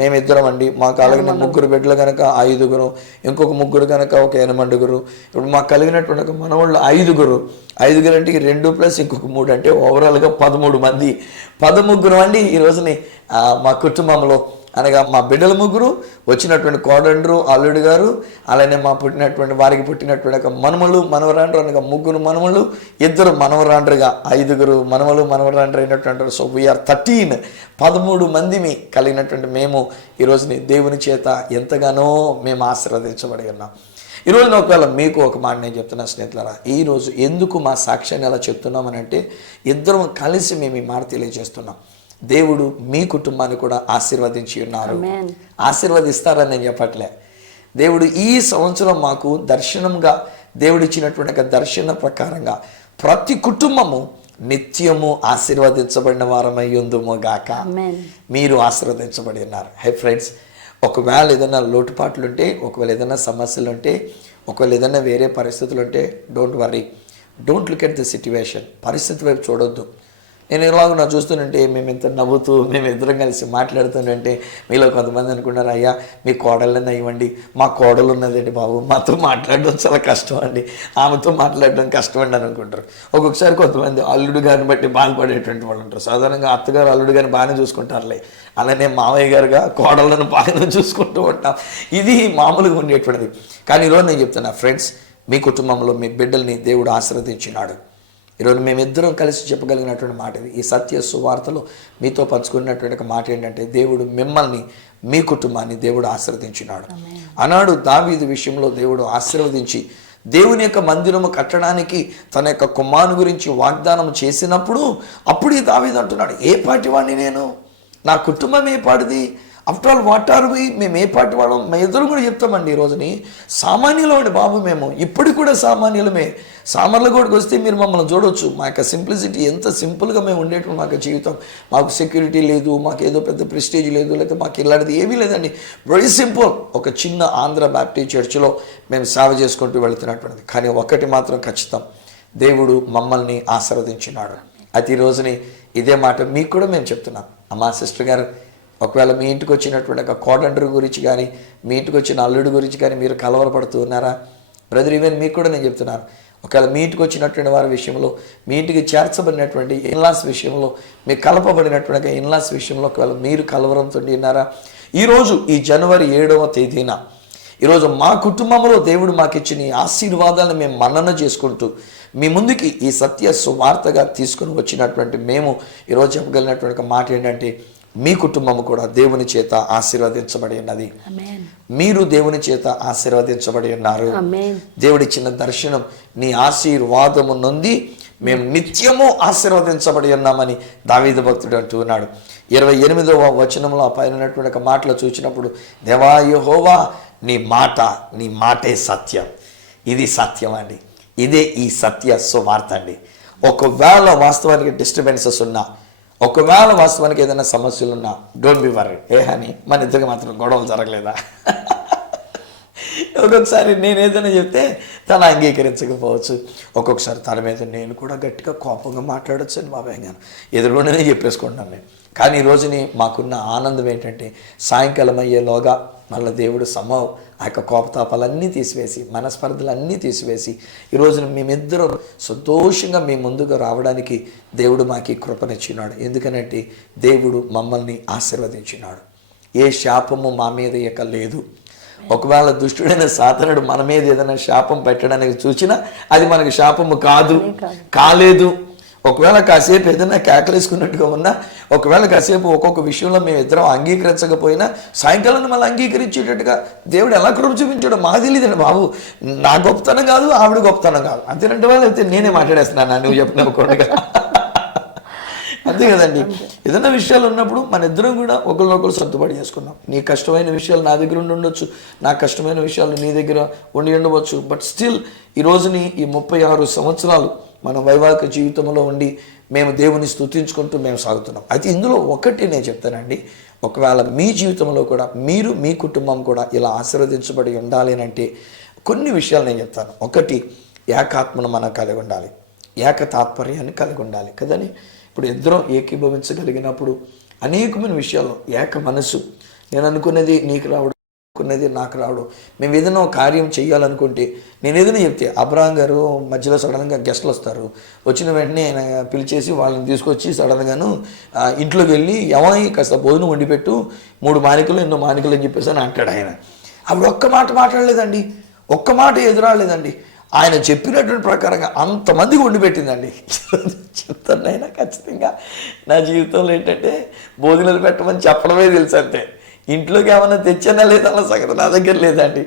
మేమిద్దరం అండి. మాకు కలిగిన ముగ్గురు బిడ్డలు కనుక 5గురు, ఇంకొక ముగ్గురు కనుక ఒక 8 ఇప్పుడు మాకు కలిగినటువంటి ఒక మనవాళ్ళు 5 అంటే 2 ప్లస్ ఇంకొక 3 అంటే ఓవరాల్గా 13 మంది. 13 అండి ఈ రోజుని మా కుటుంబంలో. అనగా మా బిడ్డల ముగ్గురు, వచ్చినటువంటి కోడండ్రు అల్లుడు గారు, అలానే వారికి పుట్టినటువంటి ఒక మనవరాండ్రు అనగా 3 మనవలు, 2 మనవరాండ్రుగా 5 మనవరాండ్రు అయినటువంటి. సో వీఆర్ 13 మందిని కలిగినటువంటి మేము ఈరోజుని దేవుని చేత ఎంతగానో మేము ఆశీర్వదించబడి ఉన్నాం. ఈరోజు ఒకవేళ మీకు ఒక మాట నేను చెప్తున్నా స్నేహితులారా, ఈరోజు ఎందుకు మా సాక్ష్యాన్ని ఎలా చెప్తున్నామనంటే ఇద్దరం కలిసి మేము ఈ మాట తెలియజేస్తున్నాం. దేవుడు మీ కుటుంబాన్ని కూడా ఆశీర్వదించి ఉన్నారు. ఆశీర్వదిస్తారని నేను చెప్పట్లే, దేవుడు ఈ సంవత్సరం మాకు దర్శనంగా దేవుడిచ్చినటువంటి ఒక దర్శన ప్రకారంగా ప్రతి కుటుంబము నిత్యము ఆశీర్వదించబడిన వారమై ఉందుము గాక. మీరు ఆశీర్వదించబడి ఉన్నారు. హై ఫ్రెండ్స్, ఒకవేళ ఏదైనా లోటుపాట్లు ఉంటే, ఒకవేళ ఏదైనా సమస్యలు ఉంటే, ఒకవేళ ఏదైనా వేరే పరిస్థితులు ఉంటే, don't worry, don't look at the situation. పరిస్థితి వైపు చూడొద్దు. నేను ఎలాగో నా చూస్తుంటే మేము ఇంత నవ్వుతూ మేము ఇద్దరం కలిసి మాట్లాడుతుంటే మీలో కొంతమంది అనుకున్నారు, అయ్యా మీ కోడళ్ళని ఇవ్వండి. మా కోడలు ఉన్నదండి బాబు, మాతో మాట్లాడడం చాలా కష్టం అండి, ఆమెతో మాట్లాడడం కష్టం అండి అని అనుకుంటారు. ఒక్కొక్కసారి కొంతమంది అల్లుడు గారిని బట్టి బాధపడేటువంటి వాళ్ళు ఉంటారు. సాధారణంగా అత్తగారు అల్లుడు గారిని బాగానే చూసుకుంటారులే, అలానే మావయ్య గారుగా కోడళ్ళను బాగానే చూసుకుంటూ ఉంటాం. ఇది మామూలుగా ఉండేటువంటిది. కానీ ఈరోజు నేను చెప్తున్నా ఫ్రెండ్స్, మీ కుటుంబంలో మీ బిడ్డల్ని దేవుడు ఆశీర్వదించినాడు. ఈరోజు మేమిద్దరం కలిసి చెప్పగలిగినటువంటి మాట ఇది. ఈ సత్య సువార్తలో మీతో పంచుకున్నటువంటి ఒక మాట ఏంటంటే, దేవుడు మిమ్మల్ని, మీ కుటుంబాన్ని దేవుడు ఆశీర్వదించినాడు. ఆనాడు దావీదు విషయంలో దేవుడు ఆశీర్వదించి దేవుని యొక్క మందిరము కట్టడానికి తన యొక్క కుమారుని గురించి వాగ్దానం చేసినప్పుడు అప్పుడు ఈ దావీదు అంటున్నాడు, ఏ పాటి వాడిని నేను, నా కుటుంబం ఏ పాటిది, after all what are we, మేము ఏ పాటి వాళ్ళం. మేము ఎదురు కూడా చెప్తామండి, ఈ రోజుని సామాన్యులమండి బాబు, మేము ఇప్పటికి కూడా సామాన్యులమే. సామర్లగూడకి వస్తే మీరు మమ్మల్ని చూడవచ్చు. మా యొక్క సింప్లిసిటీ ఎంత సింపుల్గా మేము ఉండేటువంటి మాకు జీవితం. మాకు సెక్యూరిటీ లేదు, మాకు ఏదో పెద్ద ప్రెస్టేజ్ లేదు, లేకపోతే మాకు ఇలాంటిది ఏమీ లేదండి. Very simple. ఒక చిన్న ఆంధ్ర బ్యాప్టిస్ట్ చర్చిలో మేము సేవ చేసుకుంటూ వెళుతున్నటువంటిది. కానీ ఒకటి మాత్రం ఖచ్చితం, దేవుడు మమ్మల్ని ఆశీర్వదించినాడు. అది ఈ రోజుని ఇదే మాట మీకు కూడా మేము చెప్తున్నాం. అమ్మా సిస్టర్ గారు, ఒకవేళ మీ ఇంటికి వచ్చినటువంటి ఒక కోడండ్రు గురించి కానీ, మీ ఇంటికి వచ్చిన అల్లుడు గురించి కానీ మీరు కలవరపడుతూ ఉన్నారా? బ్రదర్, ఈవెన్ మీకు కూడా నేను చెప్తున్నాను, ఒకవేళ మీ ఇంటికి వచ్చినటువంటి వారి విషయంలో, మీ ఇంటికి చేర్చబడినటువంటి ఇన్లాస్ విషయంలో, మీకు కలపబడినటువంటి ఇన్లాస్ విషయంలో ఒకవేళ మీరు కలవరంతో ఉన్నారా? ఈరోజు ఈ జనవరి 7వ తేదీన ఈరోజు మా కుటుంబంలో దేవుడు మాకు ఇచ్చిన ఈ ఆశీర్వాదాలను మేము మన్నన చేసుకుంటూ మీ ముందుకి ఈ సత్య సువార్తగా తీసుకుని వచ్చినటువంటి మేము ఈరోజు చెప్పగలిగినటువంటి ఒక మాట ఏంటంటే, మీ కుటుంబము కూడా దేవుని చేత ఆశీర్వదించబడి ఉన్నది. మీరు దేవుని చేత ఆశీర్వదించబడి ఉన్నారు. దేవుడిచ్చిన దర్శనం నీ ఆశీర్వాదము నొంది మేము నిత్యము ఆశీర్వదించబడి ఉన్నామని దావీదు భక్తుడు అంటూ ఉన్నాడు. 28వ వచనంలో ఆ పైన ఉన్నటువంటి ఒక మాటలో చూసినప్పుడు, దేవా యెహోవా నీ మాటే సత్యం. ఇది సత్యం అండి. ఇదే ఈ సత్య సువార్త అండి. ఒకవేళ వాస్తవానికి డిస్టర్బెన్సెస్ ఉన్నా, ఒకవేళ వాస్తవానికి ఏదైనా సమస్యలు ఉన్నా, డోంట్ బి వరీ. అని మన ఇద్దరికి మాత్రం గొడవలు జరగలేదా? ఒక్కొక్కసారి నేను ఏదైనా చెప్తే తను అంగీకరించకపోవచ్చు. ఒక్కొక్కసారి తన మీద నేను కూడా గట్టిగా కోపంగా మాట్లాడచ్చు అని బాబాయ్ గాను ఎదురుగానే చెప్పేసుకుంటాను నేను. కానీ ఈ రోజుని మాకున్న ఆనందం ఏంటంటే, సాయంకాలం అయ్యేలోగా మళ్ళీ దేవుడు ఆ యొక్క కోపతాపాలన్నీ తీసివేసి, మనస్పర్ధలన్నీ తీసివేసి ఈ రోజున మేమిద్దరం సంతోషంగా మీ ముందుకు రావడానికి దేవుడు మాకు కృపనిచ్చినాడు. ఎందుకనంటే దేవుడు మమ్మల్ని ఆశీర్వదించినాడు. ఏ శాపము మా మీద ఇక లేదు. ఒకవేళ దుష్టుడైన సాతానుడు మన మీద ఏదైనా శాపం పెట్టడానికి చూసినా అది మనకు శాపము కాలేదు. ఒకవేళ కాసేపు ఏదైనా కేకలేసుకున్నట్టుగా ఉన్నా, ఒకవేళ కాసేపు ఒక్కొక్క విషయంలో మేము ఇద్దరం అంగీకరించకపోయినా సాయంకాలం మళ్ళీ అంగీకరించేటట్టుగా దేవుడు ఎలా కృప చూపించాడో మాకు తెలియదండి బాబు. నా గొప్పతనం కాదు, ఆవిడ గొప్పతనం కాదు. అంతేనంటే వాళ్ళు అయితే నేనే మాట్లాడేస్తున్నాను, నువ్వు చెప్పినవ్వకుండా. అంతే కదండి. ఏదైనా విషయాలు ఉన్నప్పుడు మన ఇద్దరం కూడా ఒకరినొకరు సర్దుబాటు చేసుకున్నాం. నీ కష్టమైన విషయాలు నా దగ్గర ఉండి ఉండొచ్చు, నా కష్టమైన విషయాలు నీ దగ్గర ఉండి ఉండవచ్చు. బట్ స్టిల్ ఈ రోజుని ఈ 36 సంవత్సరాలు మన వైవాహిక జీవితంలో ఉండి మేము దేవుని స్తుతించుకుంటూ మేము సాగుతున్నాం. అయితే ఇందులో ఒకటి నేను చెప్తానండి, ఒకవేళ మీ జీవితంలో కూడా మీరు మీ కుటుంబం కూడా ఇలా ఆశీర్వదించబడి ఉండాలి అంటే కొన్ని విషయాలు నేను చెప్తాను. ఒకటి, ఏకాత్మను మనం కలిగి ఉండాలి, ఏక తాత్పర్యాన్ని కలిగి ఉండాలి కదని. ఇప్పుడు ఇద్దరం ఏకీభవించగలిగినప్పుడు అనేకమైన విషయాలు, ఏక మనసు, నేను అనుకున్నది నీకు రావడం, అనుకున్నది నాకు రావడం. మేము ఏదైనా కార్యం చేయాలనుకుంటే, నేను ఏదైనా చెప్తే అబ్రహాం గారు మధ్యలో సడన్గా గెస్ట్లు వస్తారు, వచ్చిన వెంటనే ఆయన పిలిచేసి వాళ్ళని తీసుకొచ్చి సడన్గాను ఇంట్లోకి వెళ్ళి ఎవరి కాస్త భోజనం వండిపెట్టు, 3 మానికలు ఎన్నో మానికలు అని చెప్పేసి అని అంటాడు ఆయన. అప్పుడు ఒక్క మాట మాట్లాడలేదండి, ఒక్క మాట ఎదురాలేదండి. ఆయన చెప్పినటువంటి ప్రకారంగా అంతమందికి వండి పెట్టిందండి. చెప్తాను అయినా ఖచ్చితంగా నా జీవితంలో ఏంటంటే భోజనాలు పెట్టమని చెప్పడమే తెలుసు అంతే. ఇంట్లోకి ఏమన్నా తెచ్చానా లేదన్న సంగతి నా దగ్గర లేదండి.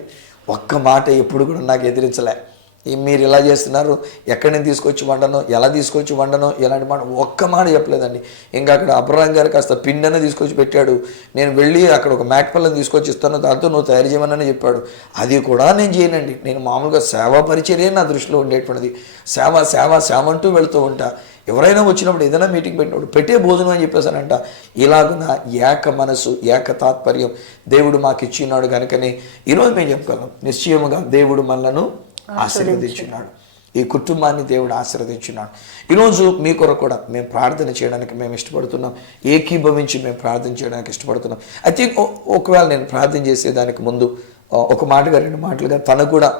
ఒక్క మాట ఎప్పుడు కూడా నాకు ఎదిరించలే. మీరు ఇలా చేస్తున్నారు, ఎక్కడి నుంచి తీసుకొచ్చి వండను, ఎలా తీసుకొచ్చి వండను, ఎలాంటి మాట ఒక్క మాట చెప్పలేదండి. ఇంకా అక్కడ అబ్రహాం గారు కాస్త పిండని తీసుకొచ్చి పెట్టాడు. నేను వెళ్ళి అక్కడ ఒక మేకపిల్లని తీసుకొచ్చి ఇస్తాను, దాంతో నువ్వు తయారు చేయమని చెప్పాడు. అది కూడా నేను చేయనండి. నేను మామూలుగా సేవా పరిచర్య నా దృష్టిలో ఉండేటువంటిది. సేవ సేవ సేవ అంటూ వెళుతూ ఉంటా. ఎవరైనా వచ్చినప్పుడు ఏదైనా మీటింగ్ పెట్టినప్పుడు పెట్టే భోజనం అని చెప్పేసానంట. ఇలాగున ఏక మనసు ఏక తాత్పర్యం దేవుడు మాకు ఇచ్చినాడు కనుకనే ఈరోజు మేము చెప్పగలం, నిశ్చయముగా దేవుడు మనలను ఆశీర్వదించున్నాడు. ఈ కుటుంబాన్ని దేవుడు ఆశీర్వదించున్నాడు. ఈరోజు మీ కొరకు కూడా మేము ప్రార్థన చేయడానికి మేము ఇష్టపడుతున్నాం, ఏకీభవించి మేము ప్రార్థన చేయడానికి ఇష్టపడుతున్నాం. ఐ థింక్ ఒకవేళ నేను ప్రార్థన చేసేదానికి ముందు ఒక మాటగా 2 మాటలుగా తను కూడా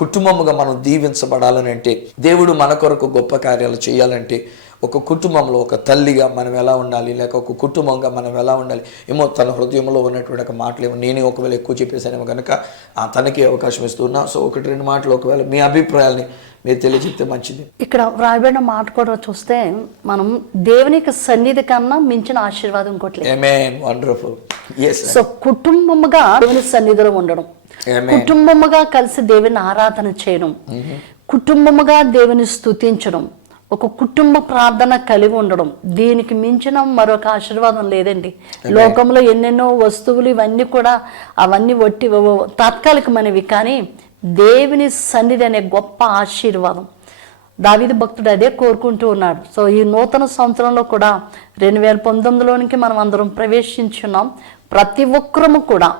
కుటుంబముగా మనం దీవించబడాలని అంటే, దేవుడు మన కొరకు గొప్ప కార్యాలు చేయాలంటే ఒక కుటుంబంలో ఒక తల్లిగా మనం ఎలా ఉండాలి, లేక ఒక కుటుంబంగా మనం ఎలా ఉండాలి ఏమో తన హృదయంలో ఉన్నటువంటి ఒక మాటలు ఏమో నేనే ఒకవేళ ఎక్కువ చెప్పేసానేమో కనుక తనకి అవకాశం ఇస్తున్నా. సో 1-2 మాటలు ఒకవేళ మీ అభిప్రాయాల్ని మీరు తెలియజెప్తే మంచిది. ఇక్కడ వ్రాయబడిన మాట కూడా చూస్తే మనం దేవునికి సన్నిధి కన్నా మించిన ఆశీర్వాదం ఇంకోట్లేదు. ఆమేన్. వండర్ఫుల్. yes. సో కుటుంబముగా దేవుని సన్నిధిలో ఉండడం, కుటుంబముగా కలిసి దేవుని ఆరాధన చేయడం, కుటుంబముగా దేవుని స్తుతించడం, ఒక కుటుంబ ప్రార్థన కలిగి ఉండడం, దీనికి మించిన మరొక ఆశీర్వాదం లేదండి. లోకంలో ఎన్నెన్నో వస్తువులు ఇవన్నీ కూడా అవన్నీ ఒట్టి తాత్కాలికమైనవి, కానీ దేవుని సన్నిధి అనే గొప్ప ఆశీర్వాదం దావీదు భక్తుడు అదే కోరుకుంటూ ఉన్నాడు. సో ఈ నూతన సంవత్సరంలో కూడా 2019లోనికి మనం అందరం ప్రవేశించున్నాం. ప్రతి ఒక్కరము కూడా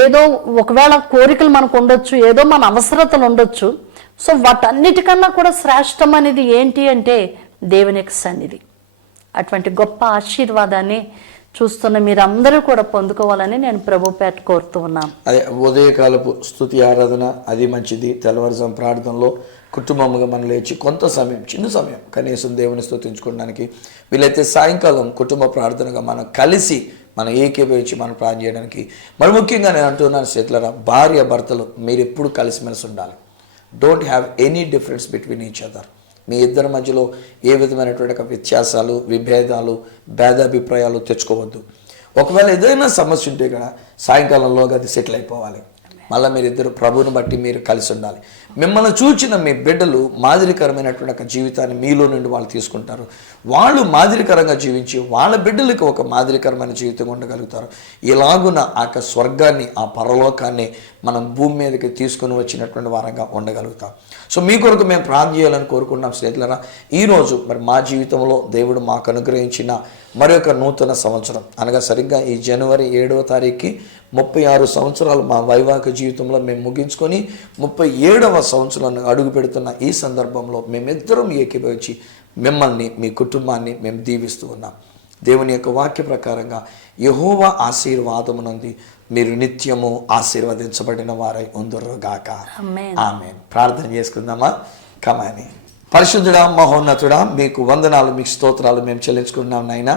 ఏదో ఒకవేళ కోరికలు మనకు ఉండొచ్చు, ఏదో మన అవసరతలు ఉండొచ్చు. సో వాటన్నిటికన్నా కూడా శ్రేష్టం అనేది ఏంటి అంటే దేవుని యొక్క సన్నిధి. అటువంటి గొప్ప ఆశీర్వాదాన్ని చూస్తున్న మీరందరూ కూడా పొందుకోవాలని నేను ప్రభు పేట కోరుతూ ఉన్నాను. అదే ఉదయకాలపు స్తుతి ఆరాధన అది మంచిది. తెల్లవారుజాము ప్రార్థనలో కుటుంబంగా మనం లేచి కొంత సమయం, చిన్న సమయం కనీసం దేవుని స్తుతించుకోవడానికి వీలైతే సాయంకాలం కుటుంబ ప్రార్థనగా మనం కలిసి మనం ఏకీభవించి మనం ప్రార్థన చేయడానికి. మరి ముఖ్యంగా నేను అంటున్నాను చేతులరా, భార్య భర్తలు మీరు ఎప్పుడు కలిసిమెలిసి ఉండాలి. Don't have any difference between each other. మీ ఇద్దరి మధ్యలో ఏ విధమైనటువంటి వ్యత్యాసాలు, విభేదాలు, భేదాభిప్రాయాలు తెచ్చుకోవద్దు. ఒకవేళ ఏదైనా సమస్య ఉంటే కూడా సాయంకాలంలోగా అది సెటిల్ అయిపోవాలి. మళ్ళీ మీరిద్దరు ప్రభువుని బట్టి మీరు కలిసి ఉండాలి. మిమ్మల్ని చూచిన మీ బిడ్డలు మాదిరికరమైనటువంటి ఒక జీవితాన్ని మీలో నుండి వాళ్ళు తీసుకుంటారు. వాళ్ళు మాదిరికరంగా జీవించి వాళ్ళ బిడ్డలకు ఒక మాదిరికరమైన జీవితం ఉండగలుగుతారు. ఇలాగున ఆ స్వర్గాన్ని, ఆ పరలోకాన్ని మనం భూమి మీదకి తీసుకుని వచ్చినటువంటి వారంగా ఉండగలుగుతాం. సో మీ కొరకు మేము ప్రార్థన చేయాలని కోరుకుంటున్నాం స్నేహితులారా. ఈరోజు మరి మా జీవితంలో దేవుడు మాకు అనుగ్రహించిన మరొక నూతన సంవత్సరం అనగా సరిగ్గా ఈ జనవరి 7వ తారీఖుకి 36 సంవత్సరాలు మా వైవాహిక జీవితంలో మేము ముగించుకొని 37వ సంవత్సరాన్ని అడుగు పెడుతున్న ఈ సందర్భంలో మేమిద్దరం ఏకీభవించి మిమ్మల్ని, మీ కుటుంబాన్ని మేము దీవిస్తూ ఉన్నాం. దేవుని యొక్క వాక్య ప్రకారంగా యెహోవా ఆశీర్వాదమునంది మీరు నిత్యము ఆశీర్వదించబడిన వారై ఉందురుగాక. ఆమేన్. ప్రార్థన చేసుకుందామా? కమాని. పరిశుద్ధుడా, మహోన్నతుడా, మీకు వందనాలు, మీకు స్తోత్రాలు మేము చెల్లించుకుంటున్నాం నాయనా.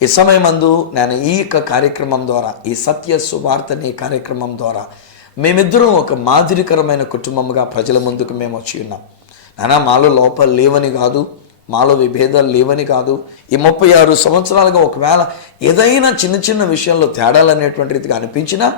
ఈ సమయమందు నేను ఈ యొక్క కార్యక్రమం ద్వారా, ఈ సత్య సువార్తని కార్యక్రమం ద్వారా మేమిద్దరం ఒక మాదిరికరమైన కుటుంబంగా ప్రజల ముందుకు మేము వచ్చి ఉన్నాం నానా. మాలో లోపాలు లేవని కాదు, మాలో విభేదాలు లేవని కాదు. ఈ 36 సంవత్సరాలుగా ఒకవేళ ఏదైనా చిన్న చిన్న విషయంలో తేడాలు అనేటువంటి రీతిగా అనిపించినా,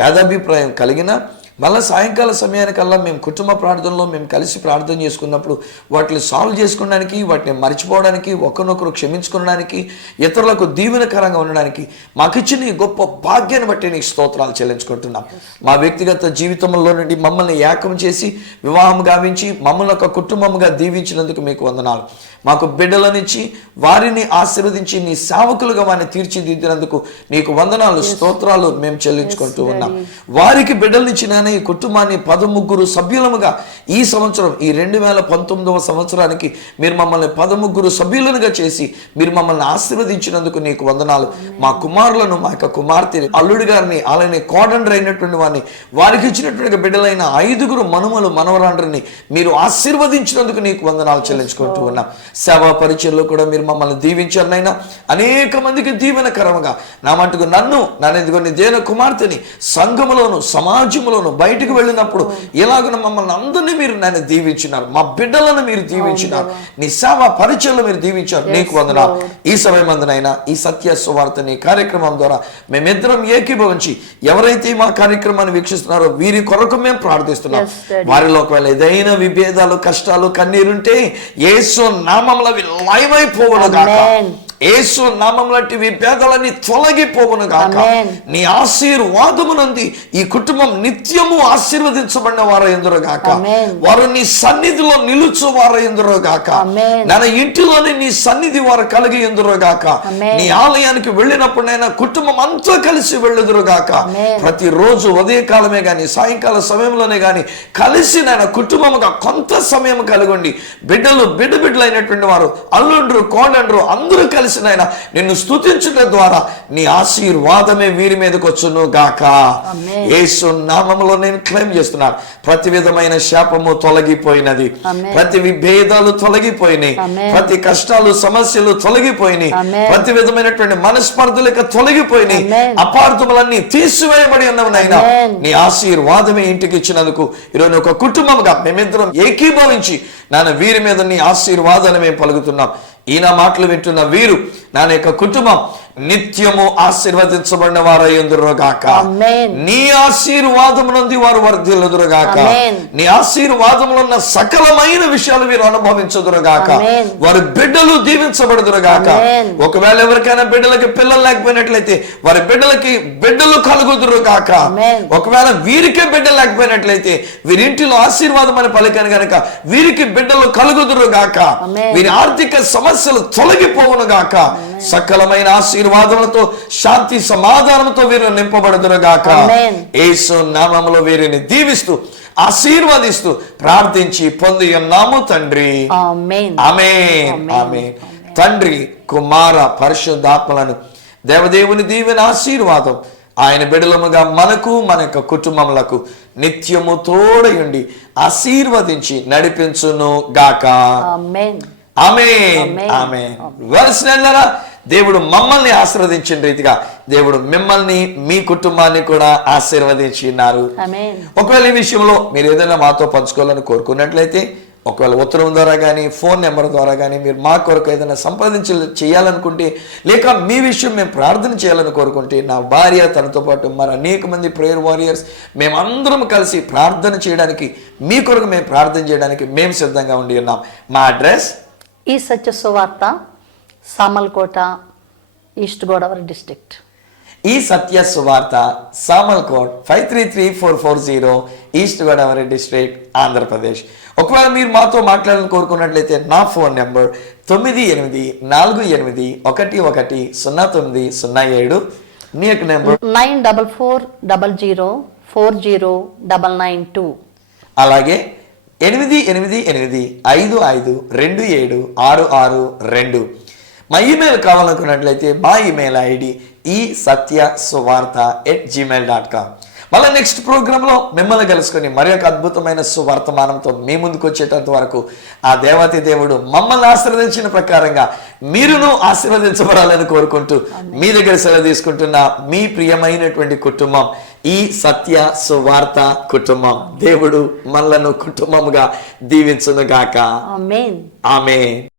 భేదాభిప్రాయం కలిగినా, మళ్ళీ సాయంకాల సమయానికల్లా మేము కుటుంబ ప్రార్థనలో మేము కలిసి ప్రార్థన చేసుకున్నప్పుడు వాటిని సాల్వ్ చేసుకోవడానికి, వాటిని మర్చిపోవడానికి, ఒకరినొకరు క్షమించుకోవడానికి, ఇతరులకు దీవెనకరంగా ఉండడానికి మాకు ఇచ్చిన ఈ గొప్ప భాగ్యాన్ని బట్టి నీకు స్తోత్రాలు చెల్లించుకుంటున్నాం. మా వ్యక్తిగత జీవితంలో నుండి మమ్మల్ని ఏకం చేసి వివాహం గావించి మమ్మల్ని ఒక కుటుంబంగా దీవించినందుకు మీకు వందనాలు. మాకు బిడ్డలనిచ్చి వారిని ఆశీర్వదించి నీ సేవకులుగా వారిని తీర్చిదిద్దినందుకు నీకు వందనాలు, స్తోత్రాలు మేము చెల్లించుకుంటూ ఉన్నాం. వారికి బిడ్డలనిచ్చిన ఈ కుటుంబాన్ని 13 సభ్యులముగా ఈ సంవత్సరం, ఈ 2019వ సంవత్సరానికి మీరు మమ్మల్ని 13 సభ్యులనుగా చేసి మీరు మమ్మల్ని ఆశీర్వదించినందుకు నీకు వందనాలు. మా కుమారులను, మా యొక్క కుమార్తె, అల్లుడి గారిని, అలానే కోడండ్రి అయినటువంటి వారిని, వారికి ఇచ్చినటువంటి బిడ్డలైన 5 మనుమలు, మనవరాండ్రిని మీరు ఆశీర్వదించినందుకు నీకు వందనాలు చెల్లించుకుంటూ ఉన్నాం. సేవా పరిచయంలో కూడా మీరు మమ్మల్ని దీవించారు నైనా. అనేక మందికి దీవెనకరంగా నా మటుకు నన్ను నీ దేన కుమార్తెని సంఘములోను సమాజంలోను బయటకు వెళ్ళినప్పుడు ఎలాగో మమ్మల్ని అందరినీ మీరు నన్ను దీవించినారు, మా బిడ్డలను మీరు దీవించినారు, నీ సేవా పరిచయంలో మీరు దీవించారు. నీకు వందనాలు. ఈ సమయమందునైనా ఈ సత్య సువార్తని కార్యక్రమం ద్వారా మేమిద్దరం ఏకీభవించి ఎవరైతే మా కార్యక్రమాన్ని వీక్షిస్తున్నారో వీరి కొరకు మేము ప్రార్థిస్తున్నాం. వారిలో ఒకవేళ ఏదైనా విభేదాలు, కష్టాలు, కన్నీరుంటే యేసు నామములో అవి లయమైపోవును గాక. యేసు నామములో విభేదాలన్నీ తొలగిపోవును గాక. నీ ఆశీర్వాదమునంది ఈ కుటుంబం నిత్యము ఆశీర్వదించబడిన వారు ఎందురు గాక. వారు నీ సన్నిధిలో నిలుచు వారు ఎందురు గాక. నా ఇంటిలోని నీ సన్నిధి వారు కలిగి ఎందురు గాక. నీ ఆలయానికి వెళ్ళినప్పుడైనా కుటుంబం అంతా కలిసి వెళ్ళుదురు గాక. ప్రతిరోజు ఉదయకాలమే గాని సాయంకాల సమయంలోనే గాని కలిసి నాయన కుటుంబముగా కొంత సమయం కలిగొండి బిడ్డలైనటువంటి వారు అల్లుండ్రు కోడండ్రు అందరూ కలిసి నాయన నిన్ను స్తుతించడం ద్వారా నీ ఆశీర్వాదమే వీరి మీదకి వచ్చును గాక. యేసు నామములో నేను క్లెయిమ్ చేస్తున్నాను. ప్రతి విధమైన శాపము తొలగిపోయినది, ప్రతి విభేదాలు తొలగిపోయినాయి, ప్రతి కష్టాలు సమస్యలు తొలగిపోయినాయి, ప్రతి విధమైనటువంటి మనస్పర్ధలకు తొలగిపోయినాయి, అపార్థములన్నీ తీసివేయబడి ఉన్నవనైనా నీ ఆశీర్వాదమే ఇంటికి ఇచ్చినందుకు ఈరోజు ఒక కుటుంబంగా మేమిద్దరం ఏకీభవించి నాన్న వీరి మీద నీ ఆశీర్వాదాన్ని మేము పలుకుతున్నాం. ఈయన మాటలు వింటున్న వీరు నా యొక్క కుటుంబం నిత్యము ఆశీర్వదించబడిన వారు ఎందురుగాక. నీ ఆశీర్వాదమునంది వారు వర్ధిల్లుదురుగాక. నీ ఆశీర్వాదములో ఉన్న సకలమైన విషయాలు వీరు అనుభవించుదురుగాక. వారి బిడ్డలు దీవించబడుదురుగాక. ఒకవేళ ఎవరికైనా బిడ్డలకి పిల్లలు లేకపోయినట్లయితే వారి బిడ్డలకి బిడ్డలు కలుగుదురుగాక. ఒకవేళ వీరికే బిడ్డలు లేకపోయినట్లయితే వీరింటిలో ఆశీర్వాదం అని పలికాను గనక వీరికి బిడ్డలు కలుగుదురుగాక. వీరి ఆర్థిక సమస్యలు తొలగిపోవును గాక. సకలమైన ఆశీర్వాదములతో శాంతి సమాధానంతో వీరు నింపబడుదురుగాక. యేసు నామములో వీరిని దీవిస్తూ ఆశీర్వదిస్తూ ప్రార్థించి పొంది ఉన్నాము తండ్రి. ఆమేన్ ఆమేన్. తండ్రి కుమార పరిశుద్ధాత్మలను దేవదేవుని దీవెన ఆశీర్వాదం ఆయన బిడలముగా మనకు మన యొక్క కుటుంబములకు నిత్యము తోడయుండి ఆశీర్వదించి నడిపించును గాక. ఆమేన్ ఆమేన్. వలసినల్లారా దేవుడు మమ్మల్ని ఆశీర్వదించిన రీతిగా దేవుడు మిమ్మల్ని మీ కుటుంబాన్ని కూడా ఆశీర్వదించినారు. ఒకవేళ ఈ విషయంలో మీరు ఏదైనా మాతో పంచుకోవాలని కోరుకున్నట్లయితే ఒకవేళ ఉత్తరం ద్వారా కానీ ఫోన్ నెంబర్ ద్వారా కానీ మీరు మా కొరకు ఏదైనా చేయాలనుకుంటే లేక మీ విషయం మేము ప్రార్థన చేయాలని కోరుకుంటే నా భార్య తనతో పాటు మరి అనేక మంది ప్రేయర్ వారియర్స్ మేమందరం కలిసి ప్రార్థన చేయడానికి మీ కొరకు మేము ప్రార్థన చేయడానికి మేము సిద్ధంగా ఉండి ఉన్నాం. మా అడ్రస్ ఈ సత్య సువార్త సామల్కోట ఈస్ట్ గోదావరి డిస్ట్రిక్ట్. ఈ సత్య సువార్త సామల్కోట్ 533440 ఈస్ట్ గోదావరి డిస్ట్రిక్ట్ ఆంధ్రప్రదేశ్. ఒకవేళ మీరు మాతో మాట్లాడాలని కోరుకున్నట్లయితే నా ఫోన్ నెంబర్ 9848110907. నీ యొక్క నెంబర్ 9440409992. అలాగే 8885527662. మా ఇమెయిల్ కావాలనుకున్నట్లయితే మా ఇమెయిల్ ఐడి ఈ సత్య సువార్త@gmail.com. మళ్ళీ నెక్స్ట్ ప్రోగ్రాంలో మిమ్మల్ని కలుసుకొని మరి ఒక అద్భుతమైన సువర్తమానంతో మీ ముందుకు వచ్చేటంత వరకు ఆ దేవతి దేవుడు మమ్మల్ని ఆశీర్వదించిన ప్రకారంగా మీరును ఆశీర్వదించబడాలని కోరుకుంటూ మీ దగ్గర సెలవు తీసుకుంటున్న మీ ప్రియమైనటువంటి కుటుంబం ఈ సత్య సువార్త కుటుంబం. దేవుడు మనలను కుటుంబముగా దీవించును గాక. ఆమేన్.